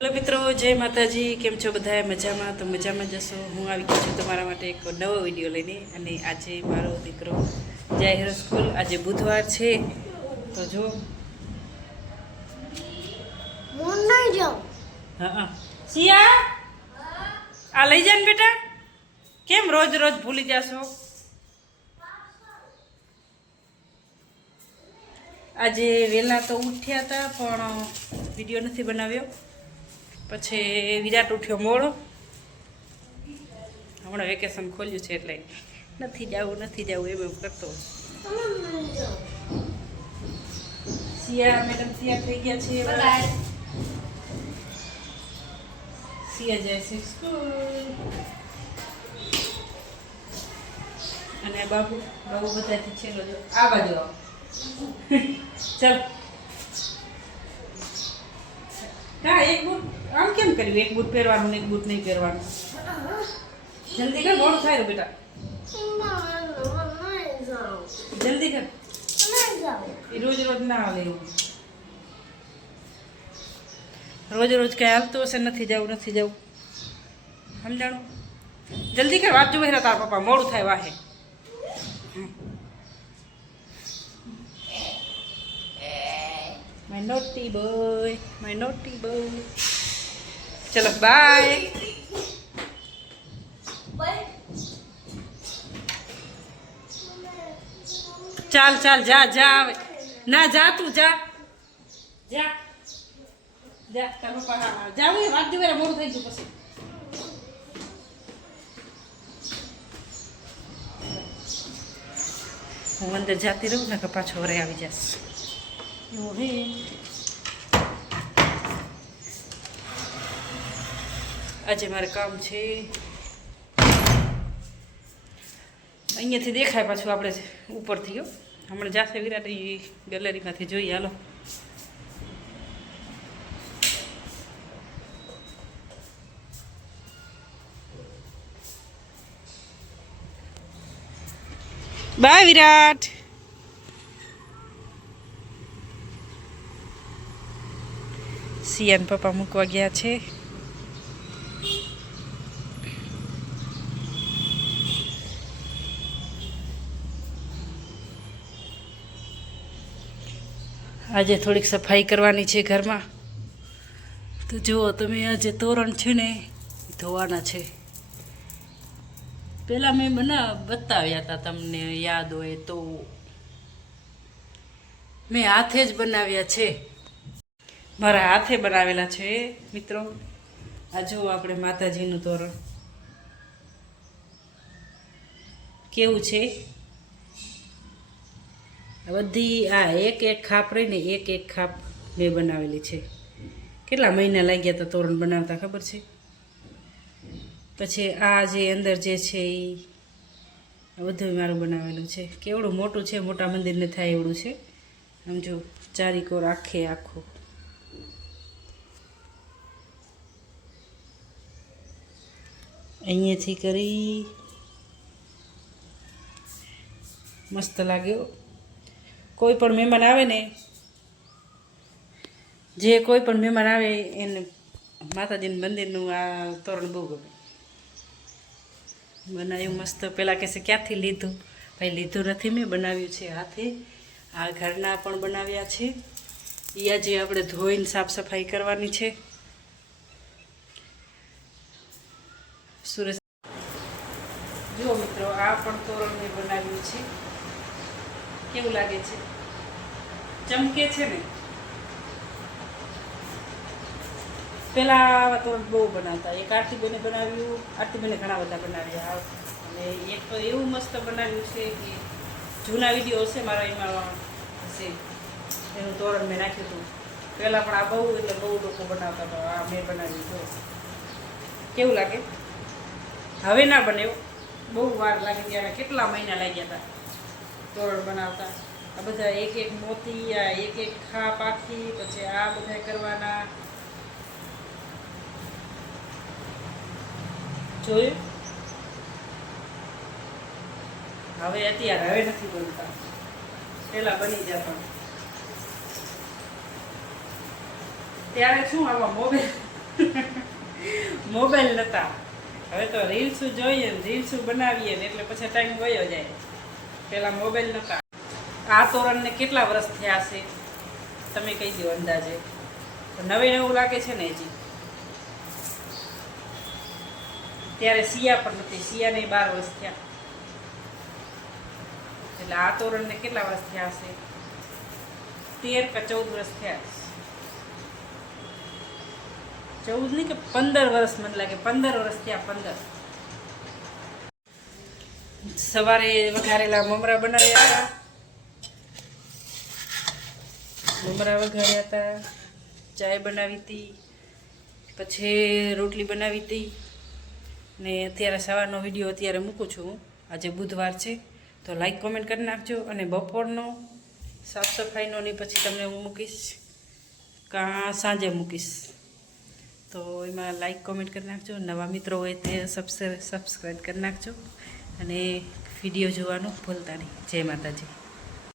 Hello મિત્રો, જય માતાજી. કેમ છો બધા? મજામાં? તો મજામાં જશો. હું આવી ગઈ છું તમારા માટે એક નવો વિડીયો લઈને. અને આજે મારો દીકરો જાય સ્કૂલ. આજે બુધવાર છે તો જો હા સિયા આ લઈ જાય ને બેટા. કેમ રોજ રોજ ભૂલી જાશો? આજે વહેલા તો ઉઠ્યા હતા પણ વિડીયો નથી બનાવ્યો. પછી વિરાટ ઉઠ્યો મોડો. હમણાં વેકેશન ખોલ્યું છે એટલે નથી જવું એમ કરતો. સિયા મેડમ તૈયાર થઈ ગયા છે. સિયા જાય છે સ્કૂલ. અને બાબુ બધાથી છેલ્લો જો આ બાજુ આવો. ચાલ કા એક બૂટ આમ કેમ કર્યું? એક બૂટ પહેરવાનું ને એક બૂટ નહીં પહેરવાનું. જલ્દી કર, મોડું થાય બેટા. જલ્દી કર. એ રોજ રોજ ના આવે એવું. રોજ રોજ કઈ હાલતું હશે નથી જવું સમજાણું. જલ્દી કર, વાત જોઈ તારા પપ્પા મોડું થાય વાહે. My naughty boy. ચલો બાય. ચાલ જા આવે ના, જા તું જા તારા પપ્પા. હા જાવ, વાત જોઈ મોડું થઈ ગયું. પછી હું અંદર જાતી રહું ને કે પાછો વરે આવી જશ. આજે મારે કામ છે. અહીંયાથી દેખાય પાછું આપણે ઉપરથી ગયો. હમણાં જાશે વિરાટ ગેલેરીમાંથી જોઈએ. હાલો બાય વિરાટ. સિયાન પપ્પા મૂકવા ગયા છે. આજે થોડીક સફાઈ કરવાની છે ઘરમાં. તો જુઓ તમે, આજે તોરણ છે ને ધોવાના છે. પહેલાં મેં બતાવ્યા હતા, તમને યાદ હોય તો. મેં હાથે જ બનાવ્યા છે, મારા હાથે બનાવેલા છે મિત્રો. આ જુઓ આપણે માતાજીનું તોરણ કેવું છે. બધી આ એક ખાપ રહીને એક ખાપ મેં બનાવેલી છે. કેટલા મહિના લાગ્યા હતા તોરણ બનાવતા ખબર છે? પછી આ જે અંદર જે છે એ બધું મારું બનાવેલું છે. કેવડું મોટું છે, મોટા મંદિરને થાય એવડું છે. આમ જો ચારીકોર આખું. અહીંયાથી કરી મસ્ત લાગ્યો. કોઈ પણ મહેમાન આવે ને, કોઈ પણ મહેમાન આવે એને માતાજીનું મંદિરનું આ તોરણ બહુ ગમે. બનાવ્યું મસ્ત. પહેલાં કહેશે ક્યાંથી લીધું? ભાઈ લીધું નથી, મેં બનાવ્યું છે હાથે. આ ઘરના પણ બનાવ્યા છે. એ આજે આપણે ધોઈને સાફ સફાઈ કરવાની છે. સુરેશ જુઓ મિત્રો, આ પણ તોરણ મેં બનાવ્યું છે. કેવું લાગે છે? ચમકે છે ને? પેલા આવા તોરણ બહુ બનાવતા. એક આરતીબેને બનાવ્યું, આરતીબેને ઘણા બધા બનાવ્યા. અને એક તો એવું મસ્ત બનાવ્યું છે કે જૂના વિડીયો હશે મારા, એમાં હશે એનું તોરણ મેં નાખ્યું હતું પહેલાં. પણ આ બહુ લોકો બનાવતા હતા. આ મેં બનાવ્યું તો કેવું લાગે? હવે ના બને, બહુ વાર લાગી. ત્યારે કેટલા મહિના લાગ્યા હતા તોરણ બનાવતા. આ બધા એક મોતી, આ એક ખાપ આખી, પછી આ બધા કરવાના. જોયું? હવે નથી બનતા, પહેલા બની જતા. ત્યારે શું આવા મોબાઈલ મોબાઈલ નહોતા. હવે તો રીલ્સ જોઈએ ને રીલ્સ બનાવીએ ને એટલે પછી ટાઈમ વયો જાય. પહેલાં મોબાઈલ નહોતા. આ તોરણને કેટલા વર્ષ થયા છે તમે કહી દો અંદાજે. નવે નવું લાગે છે ને હજી. ત્યારે શિયા પણ નથી. શિયાને 12 વર્ષ થયા. એટલે આ તોરણને કેટલા વર્ષ થયા હશે? 13 કે 14 વર્ષ થયા. 14 નહીં કે 15 વર્ષ મને લાગે. 15 વર્ષ થયા. 15. સવારે વઘારેલા મમરા બનાવ્યા હતા. મમરા વઘાર્યા હતા. ચાય બનાવી હતી. પછી રોટલી બનાવી હતી. ને અત્યારે સવારનો વિડીયો અત્યારે મૂકું છું. આજે બુધવાર છે તો લાઈક કોમેન્ટ કરી નાખજો. અને બપોરનો સાફ સફાઈનો ને પછી તમને હું મૂકીશ કાં સાંજે મૂકીશ. તો એમાં લાઈક કોમેન્ટ કરી નાખજો. નવા મિત્રો હોય તે સબસ્ક્રાઈબ કરી નાખજો. અને વિડીયો જોવાનું ભૂલતા નહીં. જય માતાજી.